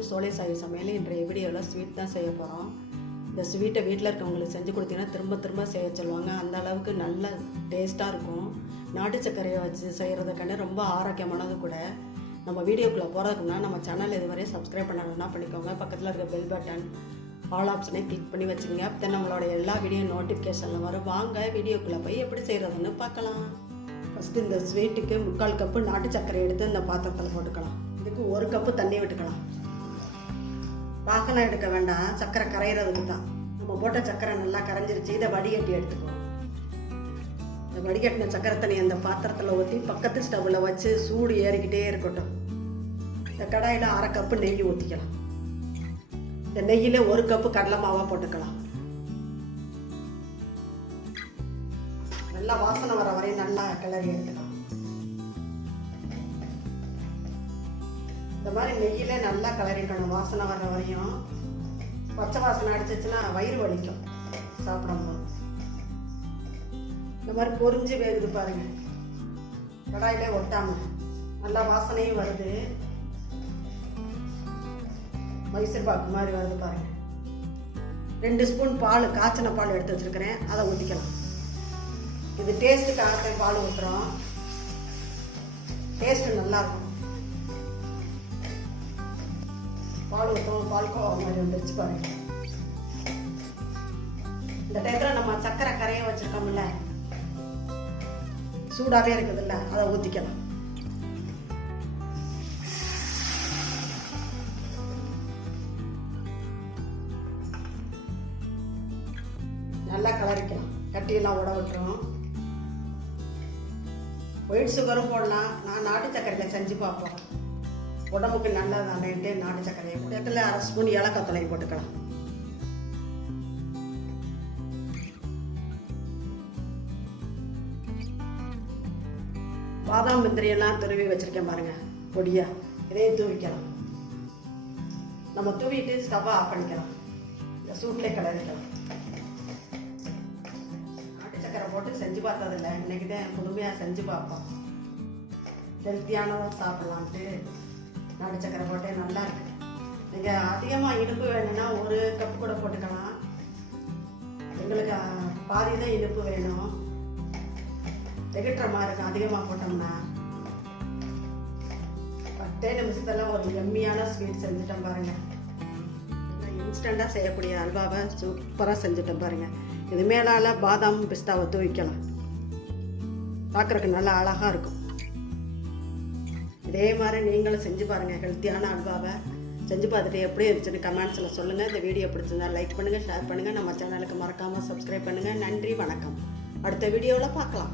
To சோலை சாய் சமையல். இன்றைய வீடியோவில் ஸ்வீட் தான் செய்ய போகிறோம். இந்த ஸ்வீட்டை வீட்டில் இருக்கவங்களுக்கு செஞ்சு கொடுத்தீங்கன்னா திரும்ப திரும்ப செய்ய சொல்லுவாங்க. அந்த அளவுக்கு நல்ல டேஸ்ட்டாக இருக்கும். நாட்டு சர்க்கரையை வச்சு செய்கிறதுக்கான ரொம்ப ஆரோக்கியமானது கூட. நம்ம வீடியோக்குள்ளே போகிறதுக்குன்னா நம்ம சேனல் இதுவரை சப்ஸ்கிரைப் பண்ணணும்னா பண்ணிக்கோங்க. பக்கத்தில் இருக்க பெல் பட்டன் ஆல் ஆப்ஷனை கிளிக் பண்ணி வச்சுக்கோங்க. அப்போ நம்மளோட எல்லா வீடியோ நோட்டிஃபிகேஷனில் வரும். வாங்க வீடியோக்குள்ளே போய் எப்படி செய்கிறதுன்னு பார்க்கலாம். ஃபஸ்ட்டு இந்த ஸ்வீட்டுக்கு 3/4 கப்பு நாட்டு சர்க்கரை எடுத்து இந்த பாத்திரத்தில் போட்டுக்கலாம். இதுக்கு 1 கப்பு தண்ணி விட்டுக்கலாம். பாக்கெல்லாம் எடுக்க வேண்டாம், சர்க்கரை கரைகிறதுக்கு தான். நம்ம போட்ட சர்க்கரை நல்லா கரைஞ்சிருச்சு. இதை வடிகட்டி எடுத்துக்குவோம். இந்த வடிகட்டின சர்க்கரை தண்ணி அந்த பாத்திரத்தில் ஊற்றி பக்கத்து ஸ்டவ்வில் வச்சு சூடு ஏறிக்கிட்டே இருக்கட்டும். இந்த கடாயில் 1/2 கப்பு நெய் ஊற்றிக்கலாம். இந்த நெய்யில் 1 கப்பு கடலை மாவாக போட்டுக்கலாம். நல்லா வாசனை வர வரையும் நல்லா கிளறி எடுத்துக்கலாம். இந்த மாதிரி நெய்யிலே நல்லா கிளறிக்கணும். வாசனை வர வரையும். பச்சை வாசனை அடிச்சிச்சுன்னா வயிறு வலிக்கும் சாப்பிடும்போது. இந்த மாதிரி பொரிஞ்சு வேகுது பாருங்க, கடாயிலே ஒட்டாம நல்லா வாசனையும் வருது. மைசூர் பாக்கு மாதிரி வருது பாருங்க. 2 ஸ்பூன் பால், காய்ச்சின பால் எடுத்து வச்சிருக்கிறேன், அதை ஊற்றிக்கலாம். இது டேஸ்ட்டுக்காக பால் ஊற்றுறோம். டேஸ்ட்டு நல்லாயிருக்கும். பால் ஊற்றுறோம், பால்கோவா மாதிரி வந்துருச்சு பாருங்க. இந்த டயத்தில் நம்ம சர்க்கரை கரைய வச்சுருக்கோம்ல, சூடாகவே இருக்குதுல்ல, அதை ஊற்றிக்கலாம். நல்லா கலரிக்கலாம். கட்டியெல்லாம் உட விட்டுரும். ஒயிட் சுகரும் போடலாம். நான் நாட்டு சர்க்கரையில் செஞ்சு பார்ப்போம். உடம்புக்கு நல்லதானேன்ட்டு நாட்டு சர்க்கரையை போட்டு 1/2 ஸ்பூன் ஏலக்காய் தலை போட்டுக்கலாம். பாதாம் முந்திரியெல்லாம் துருவி வச்சிருக்கேன் பாருங்க, பொடியா. இதையும் தூவிக்கலாம். நம்ம தூவிட்டு ஸ்டவ்வை ஆஃப் பண்ணிக்கலாம். இந்த சூட்லேயே கிளறிக்கலாம். நாட்டு சர்க்கரை போட்டு செஞ்சு பார்த்ததில்லை, இன்னைக்கு தான் புதுமையாக செஞ்சு பார்ப்போம். ஹெல்த்தியானதாக சாப்பிடலான்ட்டு நாட்டு சர்க்கரை போட்டே நல்லா இருக்கு. நீங்கள் அதிகமாக இனிப்பு வேணும்னா 1 கப்பு கூட போட்டுக்கலாம். எங்களுக்கு பாதி தான் இனிப்பு வேணும். திகட்டுற மாதிரி இருக்கும் அதிகமாக போட்டோம்னா. 10 நிமிஷத்தில் ஒரு எம்மியான ஸ்வீட் செஞ்சுட்டோம் பாருங்க. இன்ஸ்டண்ட்டாக செய்யக்கூடிய அல்வாவை சூப்பராக செஞ்சுட்டோம் பாருங்க. இது மேலால் பாதாம் பிஸ்தாவை தூவிக்கலாம். பார்க்குறதுக்கு நல்லா அழகாக இருக்கும். இதே மாதிரி நீங்களும் செஞ்சு பாருங்கள். ஹெல்த்தியான அல்வாவை செஞ்சு பார்த்துட்டு எப்படி இருந்துச்சுன்னு கமெண்ட்ஸில் சொல்லுங்கள். இந்த வீடியோ பிடிச்சிருந்தா லைக் பண்ணுங்கள், ஷேர் பண்ணுங்கள். நம்ம சேனலுக்கு மறக்காமல் சப்ஸ்கிரைப் பண்ணுங்கள். நன்றி, வணக்கம். அடுத்த வீடியோவில் பார்க்கலாம்.